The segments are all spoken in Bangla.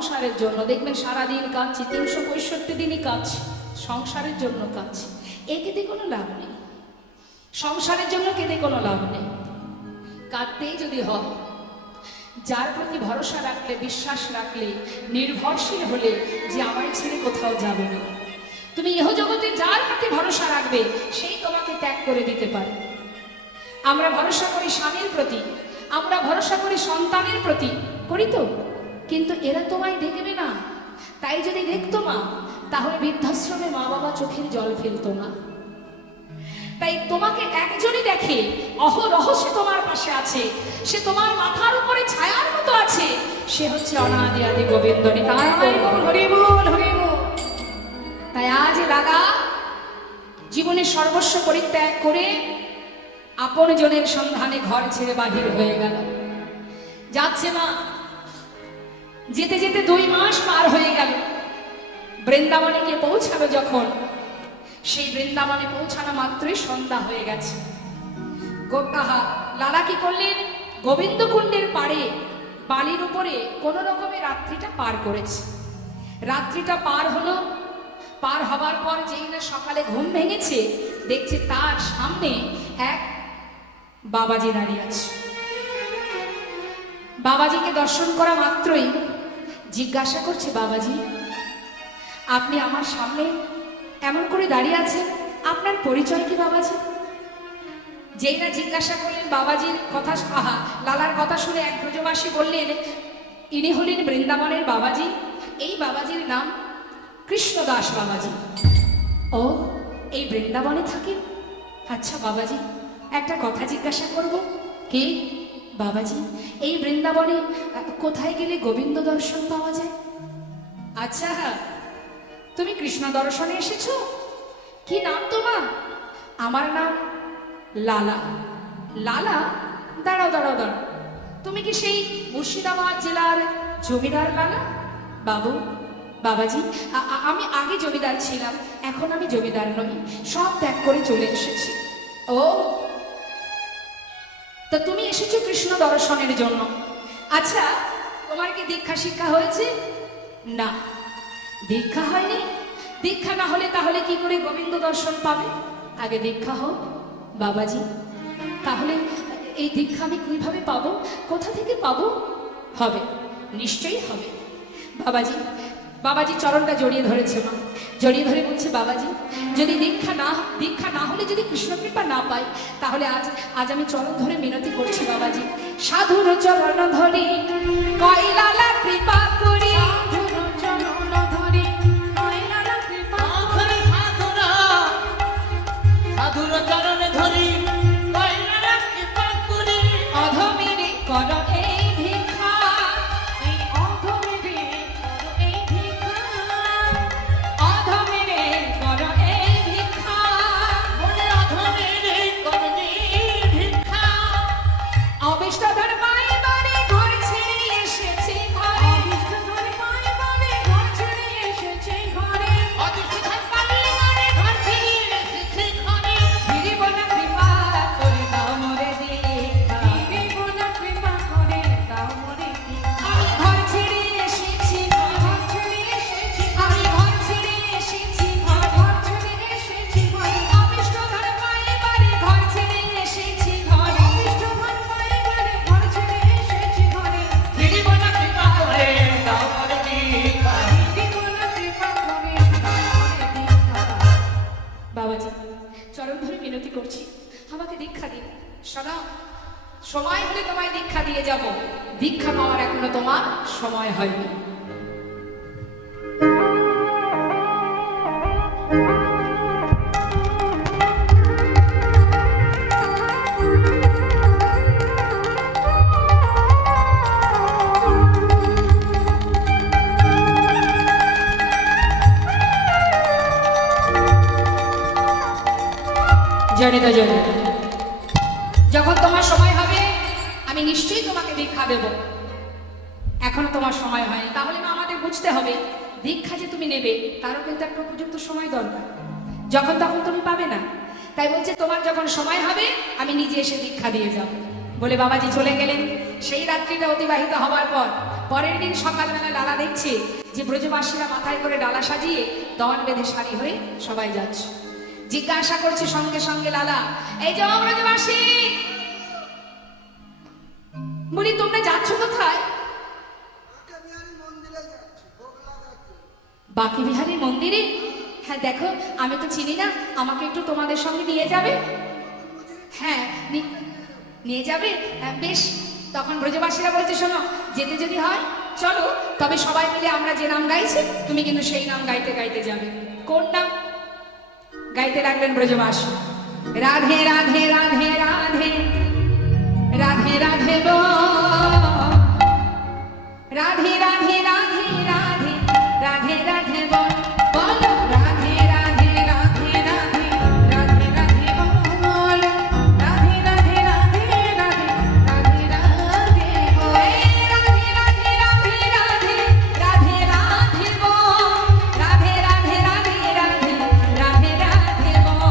সংসারের জন্য। দেখবেন সারাদিন কাঁদছি, 365 দিনই কাঁদছি, সংসারের জন্য কাঁদছি। এ কেঁদে কোনো লাভ নেই, সংসারের জন্য কেঁদে কোনো লাভ নেই। কাঁদতেই যদি হয়, যার প্রতি ভরসা রাখলে, বিশ্বাস রাখলে, নির্ভরশীল হলে যে আমায় ছেড়ে কোথাও যাবে না, তুমি ইহ জগতে যার প্রতি ভরসা রাখবে সেই তোমাকে ত্যাগ করে দিতে পারে। আমরা ভরসা করি স্বামীর প্রতি, আমরা ভরসা করি সন্তানের প্রতি, করি তো, কিন্তু এরা তোমায় দেখবে না। তাই যদি দেখতো মা, তাহলে বৃদ্ধাশ্রমে মা বাবা চোখের জল ফেলতো না। তাই তোমাকে একজনই দেখে, অহরহ সে তোমার পাশে আছে, সে তোমার মাথার উপরে ছায়ার মতো আছে, সে হচ্ছে অনাদি আদি গোবিন্দ। তাই আজ লাগা জীবনের সর্বস্ব পরিত্যাগ করে আপন জনের সন্ধানে ঘর ছেড়ে বাহির হয়ে গেল। যাচ্ছে মা, যেতে যেতে 2 মাস পার হয়ে গেল। বৃন্দাবনে গিয়ে পৌঁছাবে যখন, সেই বৃন্দাবনে পৌঁছানো মাত্রই সন্ধ্যা হয়ে গেছে। লালা কি করলেন, গোবিন্দ কুণ্ডের পাড়ে বালির উপরে কোন রকমে রাত্রিটা পার করেছে। রাত্রিটা পার হলো, পার হবার পর যেই না সকালে ঘুম ভেঙেছে, দেখছে তার সামনে এক বাবাজি দাঁড়িয়ে আছে। বাবাজিকে দর্শন করা মাত্রই জিজ্ঞাসা করছে, বাবাজি আপনি আমার সামনে এমন করে দাঁড়িয়ে আছেন, আপনার পরিচয় কি বাবাজি? যেই না জিজ্ঞাসা করলেন বাবাজির কথা, লালার কথা শুনে এক ব্রজবাসী বললেন, ইনি হলেন বৃন্দাবনের বাবাজি, এই বাবাজির নাম কৃষ্ণদাস বাবাজি। ও, এই বৃন্দাবনে থাকেন? আচ্ছা বাবাজি, একটা কথা জিজ্ঞাসা করব। কি বাবাজি? এই বৃন্দাবনে কোথায় গেলে গোবিন্দ দর্শন পাওয়া যায়? আচ্ছা, তুমি কৃষ্ণ দর্শনে এসেছো? কি নাম তোমার? আমার নাম লালা। লালা? দাঁড়াও দাঁড়াও দাঁড়াও, তুমি কি সেই মুর্শিদাবাদ জেলার জমিদার লালা? বাবু, বাবাজি আমি আগে জমিদার ছিলাম, এখন আমি জমিদার নই, সব ত্যাগ করে চলে এসেছি। ও, তা তুমি এসেছো কৃষ্ণ দর্শনের জন্য। আচ্ছা, তোমার কি দীক্ষা শিক্ষা হয়েছে? না, দীক্ষা হয়নি। দীক্ষা না হলে তাহলে কি করে গোবিন্দ দর্শন পাবে? আগে দীক্ষা হোক বাবাজি। তাহলে এই দীক্ষা আমি কিভাবে পাবো, কোথা থেকে পাবো? হবে, নিশ্চয়ই হবে। বাবাজি, বাবাজি চরণটা জড়িয়ে ধরেছে মা, জড়িয়ে ধরে বলছে, বাবাজি যদি দীক্ষা না হলে যদি কৃষ্ণ কৃপা না পাই, তাহলে আজ আমি চরণ ধরে মিনতি করছি বাবাজি, সাধুর চরণ ধরি কইলালা কৃপা করি, চরণ ধরি কইলালা কৃপা করি, সাধুর চরণ ধরি কইলালা কৃপা করি, অধমেরে কর এই ভিক্ষা, এই অধমেরে কর এই ভিক্ষা, অধমেরে কর এই ভিক্ষা, বলে অধমেরে কর এই ভিক্ষা, অবিষ্টধর মায়ের বাড়ি ঘর ছেড়ে এসেছে ঘরে, অবিষ্টধর মায়ের বাড়ি ঘর ছেড়ে এসেছে ঘরে, অবিষ্টধর পাল্লে বাড়ি ঘর ছেড়ে এসেছে ঘরে, ফিরিব না কৃপা করে দাও মোরে দীক্ষা, ফিরিব না কৃপা করে দাও মোরে দীক্ষা, আমি ঘর ছেড়ে এসেছি, ঘর ছেড়ে এসেছি, আমি ঘর ছেড়ে এসেছি, ঘর ছেড়ে এসেছি ঘরে, অবিষ্টধর মায়ের বাড়ি ঘর ছেড়ে এসেছি ঘরে, অবিষ্টধর মায়ের বাড়ি ঘর ছেড়ে এসেছি ঘরে, ফিরিব না কৃপা করে দাও মোরে দীক্ষা, ফিরিব না কৃপা করে দাও মোরে দীক্ষা। বাবাজি চরণ ধরে মিনতি করছি, আমাকে দীক্ষা দিন। শোনো, সময় হলে তোমায় দীক্ষা দিয়ে যাব, দীক্ষা পাওয়ার এখনো তোমার সময় হয়নি। জনিত জনিত, যখন তোমার সময় হবে আমি নিশ্চয়ই তোমাকে দীক্ষা দেব। এখনো তোমার সময় হয়নি, তাহলে না আমাদের বুঝতে হবে দীক্ষা যে তুমি নেবে তারও কিন্তু একটা উপযুক্ত সময় দরকার, যখন তখন তুমি পাবে না। তাই বলছে তোমার যখন সময় হবে আমি নিজে এসে দীক্ষা দিয়ে যাব। বলে বাবাজি চলে গেলেন। সেই রাত্রিটা অতিবাহিত হবার পর পরের দিন সকালবেলা লালা দেখছে যে ব্রজবাসীরা মাথায় করে ডালা সাজিয়ে দল বেঁধে সারি হয়ে সবাই যাচ্ছে। জিজ্ঞাসা করছে সঙ্গে সঙ্গে লালা, এই যে ব্রজবাসী, বলি তোমরা যাচ্ছ কোথায়? বাঁকে বিহারীর মন্দিরে? হ্যাঁ দেখো, আমি তো চিনি না, আমাকে একটু তোমাদের সঙ্গে নিয়ে যাবে? হ্যাঁ নিয়ে যাবে? বেশ। তখন ব্রজবাসীরা বলছে, শোনো, যেতে যদি হয় চলো, তবে সবাই মিলে আমরা যে নাম গাইছি তুমি কিন্তু সেই নাম গাইতে গাইতে যাবে। কোন নাম? গাইতে লাগলেন ব্রজবাসী, রাধে রাধে রাধে রাধে রাধে রাধে গো, রাধে রাধে রাধে রাধে রাধে রাধে বল, বলো রাধে রাধে রাধে রাধে রাধে রাধে বল, রাধে রাধে রাধে রাধে রাধে রাধে বল, রাধে রাধে রাধে রাধে রাধে রাধে বল, রাধে রাধে রাধে রাধে রাধে রাধে বল,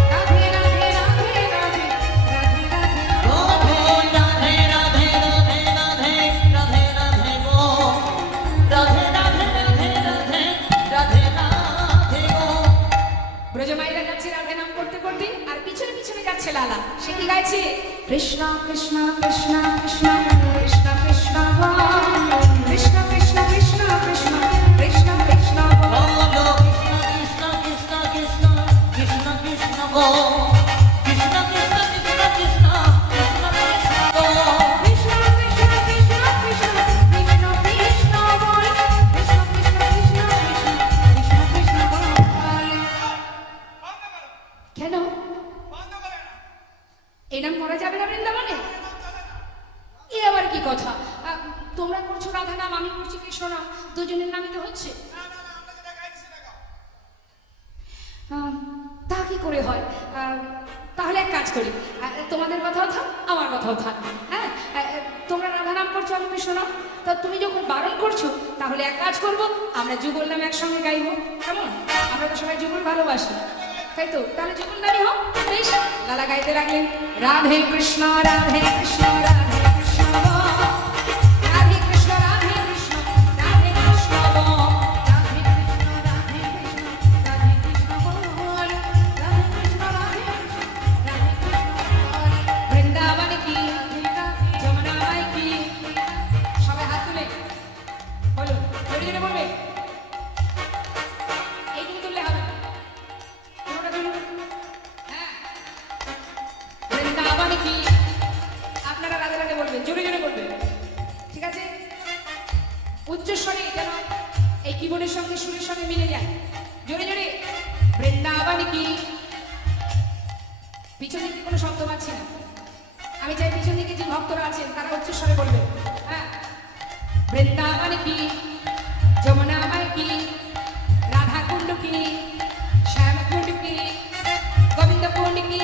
রাধে রাধে রাধে রাধে রাধে রাধে বল, রাধে রাধে রাধে রাধে রাধে রাধে বল। ব্রজমাইরা যাচ্ছে রাধে নাম করতে করতে, আর পিছনে পিছনে যাচ্ছে লালা। সে কি গাইছে? কৃষ্ণ কৃষ্ণ কৃষ্ণ কৃষ্ণ কৃষ্ণ কৃষ্ণ বল, কৃষ্ণ কৃষ্ণ কৃষ্ণ কৃষ্ণ কৃষ্ণ কৃষ্ণ বল, কৃষ্ণ কৃষ্ণ কৃষ্ণ কৃষ্ণ কৃষ্ণ কৃষ্ণ বল, কৃষ্ণ কৃষ্ণ কৃষ্ণ কৃষ্ণ কৃষ্ণ কৃষ্ণ বল। কেন এই নাম করা যাবে না বৃন্দাবনে? এ আবার কি কথা? তোমরা করছো রাধা নাম, আমি করছি কৃষ্ণ নাম, দুজনের নামই তো হচ্ছে। তা কি করে হয়? তাহলে এক কাজ করি, তোমাদের কথাও থাক, আমার কথাও থাক। হ্যাঁ, তোমরা রাধা নাম করছো, আমি কৃষ্ণ নাম, তা তুমি যখন বারণ করছো তাহলে এক কাজ করবো, আমরা যুগল নাম একসঙ্গে গাইবো। কেমন? আমরা তো সবাই যুগল ভালোবাসি, তাই তো? তাহলে যুগল নামই হোক। বেশ। লালা গাইতে লাগলেন, রাধে কৃষ্ণ রাধে কৃষ্ণ রাধে কৃষ্ণ বল, রাধে কৃষ্ণ রাধে কৃষ্ণ রাধে কৃষ্ণ বল, রাধে কৃষ্ণ রাধে কৃষ্ণ রাধে কৃষ্ণ বল, রাধে কৃষ্ণ রাধে কৃষ্ণ রাধে কৃষ্ণ বল, বৃন্দাবন কি, যমুনা মাই কি। সবাই হাত তুলে বলুন, জোরে জোরে বলবে। এইটুকু তুললে হবে না, কোনোটা তুলুন। হ্যাঁ, বৃন্দাবন কি। আপনারা রাধে রাধে বলবেন, জোরে জোরে বলবেন, ঠিক আছে? উচ্চস্বরে যেন এই কিবোর্ডের সঙ্গে সুরের সঙ্গে মিলে যায়। জোরে জোরে, বৃন্দাবন কি। পিছন দিকে কোনো শব্দ পাচ্ছি না, আমি চাই পিছন দিকে যে ভক্তরা আছেন তারা উচ্চস্বরে বলবেন। হ্যাঁ, বৃন্দাবন কি, যমুনা মাই কি, রাধা কুণ্ড কি, শ্যাম কুণ্ড কি, গোবিন্দ কুণ্ড কি,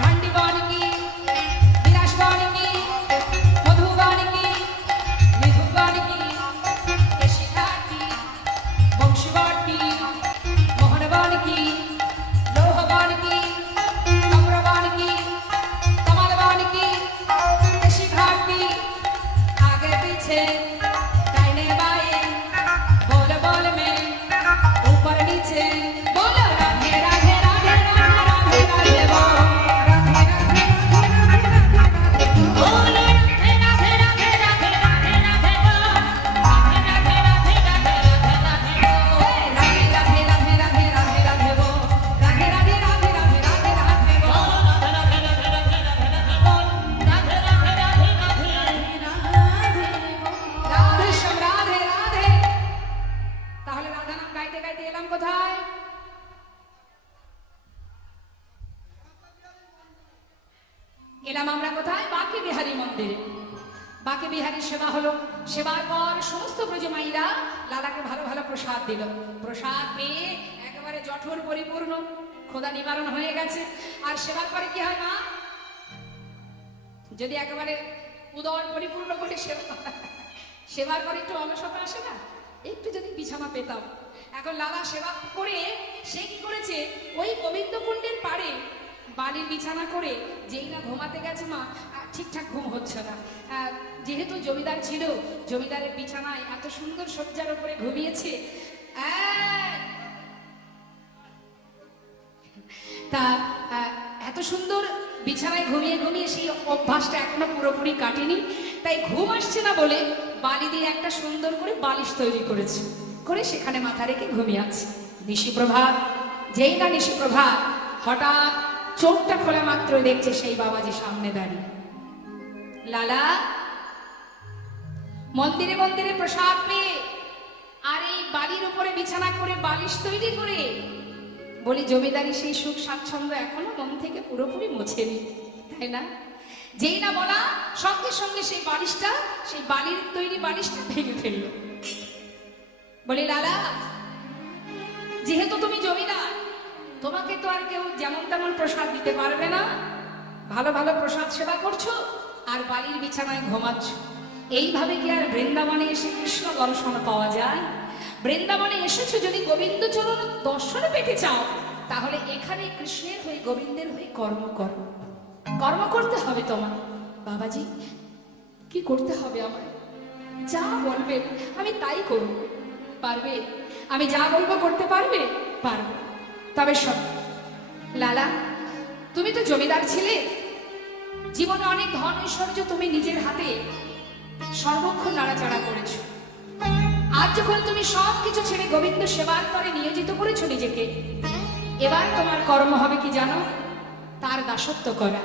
ভান্ডি বন কি, বিলাস বন কি, মধুবন কি, মিথুবন কি, কেশিঘাট কি, বংশীবন কি, মোহনবন কি, লৌহবন কি, কমরবন কি, কমলবন কি, কেশিঘাট কি, आगे पीछे दाहिने बाएं बोल बोल में ऊपर नीचे बोलो राधे राधे राधे राधे राधे राधे बोल राधे राधे राधे राधे बोल राधे राधे राधे राधे राधे राधे बोल राधे राधे राधे राधे राधे राधे राधे राधे बोल राधे राधे राधे राधे राधे राधे बोल রাধে শ্যাম রাধে রাধে। তাহলে রাধা নাম গাইতে গাইতে এলাম কোথায়? এলাম আমরা কোথায়? বাঁকে বিহারী মন্দিরে। বাঁকে বিহারী সেবা হলো, সেবার পর সমস্ত ব্রজমাইরা লালাকে ভালো ভালো প্রসাদ দিল। প্রসাদ পেয়ে একেবারে জঠর পরিপূর্ণ, ক্ষুধা নিবারণ হয়ে গেছে। আর সেবার পরে কি হয় মা? যদি একেবারে উদর পরিপূর্ণ করে সেবার পরে একটু অলসতা আসে না, একটু যদি বিছানা পেতাম। এখন লালা সেবা করে সে কি করেছে, ওই গোবিন্দ কুণ্ডের পাড়ে বালির বিছানা করে যেই না ঘুমাতে গেছে মা, ঠিকঠাক ঘুম হচ্ছে না। যেহেতু জমিদার ছিল, জমিদারের বিছানায় এত সুন্দর সজ্জার উপরে ঘুমিয়েছে। তা এত সুন্দর বিছানায় ঘুমিয়ে ঘুমিয়ে সেই অভ্যাসটা এখনো পুরোপুরি কাটেনি। তাই ঘুম আসছে না বলে বালি দিয়ে একটা সুন্দর করে বালিশ তৈরি করেছে, করে সেখানে মাথা রেখে ঘুমিয়ে আছে। নিশিপ্রভাত, যেই না নিশিপ্রভাত, হঠাৎ চোখটা খোলা মাত্র দেখছে সেই বাবাজি সামনে দাঁড়িয়ে। লালা, মন্দিরে মন্দিরে প্রসাদ পেয়ে আর এই বালির উপরে বিছানা করে বালিশ তৈরি করে, বলি জমিদারি সেই সুখ স্বাচ্ছন্দ্য এখনো মন থেকে পুরোপুরি মুছেনি, তাই না? যেই না বলা সঙ্গে সঙ্গে সেই বালিশটা, সেই বালির তৈরি বালিশটা ভেঙে ফেলল। বলি লালা, যেহেতু তুমি জমিদার, তোমাকে তো আর কেউ যেমন তেমন প্রসাদ দিতে পারবে না। ভালো ভালো প্রসাদ সেবা করছো আর বালির বিছানায় ঘুমাচ্ছ। এইভাবে কি আর বৃন্দাবনে এসে কৃষ্ণ দর্শন পাওয়া যায়? বৃন্দাবনে এসেছো যদি গোবিন্দ চরণ দর্শনে পেতে চাও, তাহলে এখানে কৃষ্ণের হয়ে গোবিন্দের হয়ে কর্ম করো। কর্ম করতে হবে তোমার। বাবাজি, কি করতে হবে আমার? যা বলবেন আমি তাই করব। পারবে? আমি যা বলবো করতে পারবে? পারবো। তবে সব লালা, তুমি তো জমিদার ছিলে, জীবনে অনেক ধন ঐশ্বর্য তুমি নিজের হাতে সর্বক্ষণ নাড়াচাড়া করেছো। আজ যখন তুমি সব কিছু ছেড়ে গোবিন্দ সেবার করে নিয়োজিত করেছো নিজেকে, এবার তোমার কর্ম হবে কি জানো? তার দাসত্ব করা।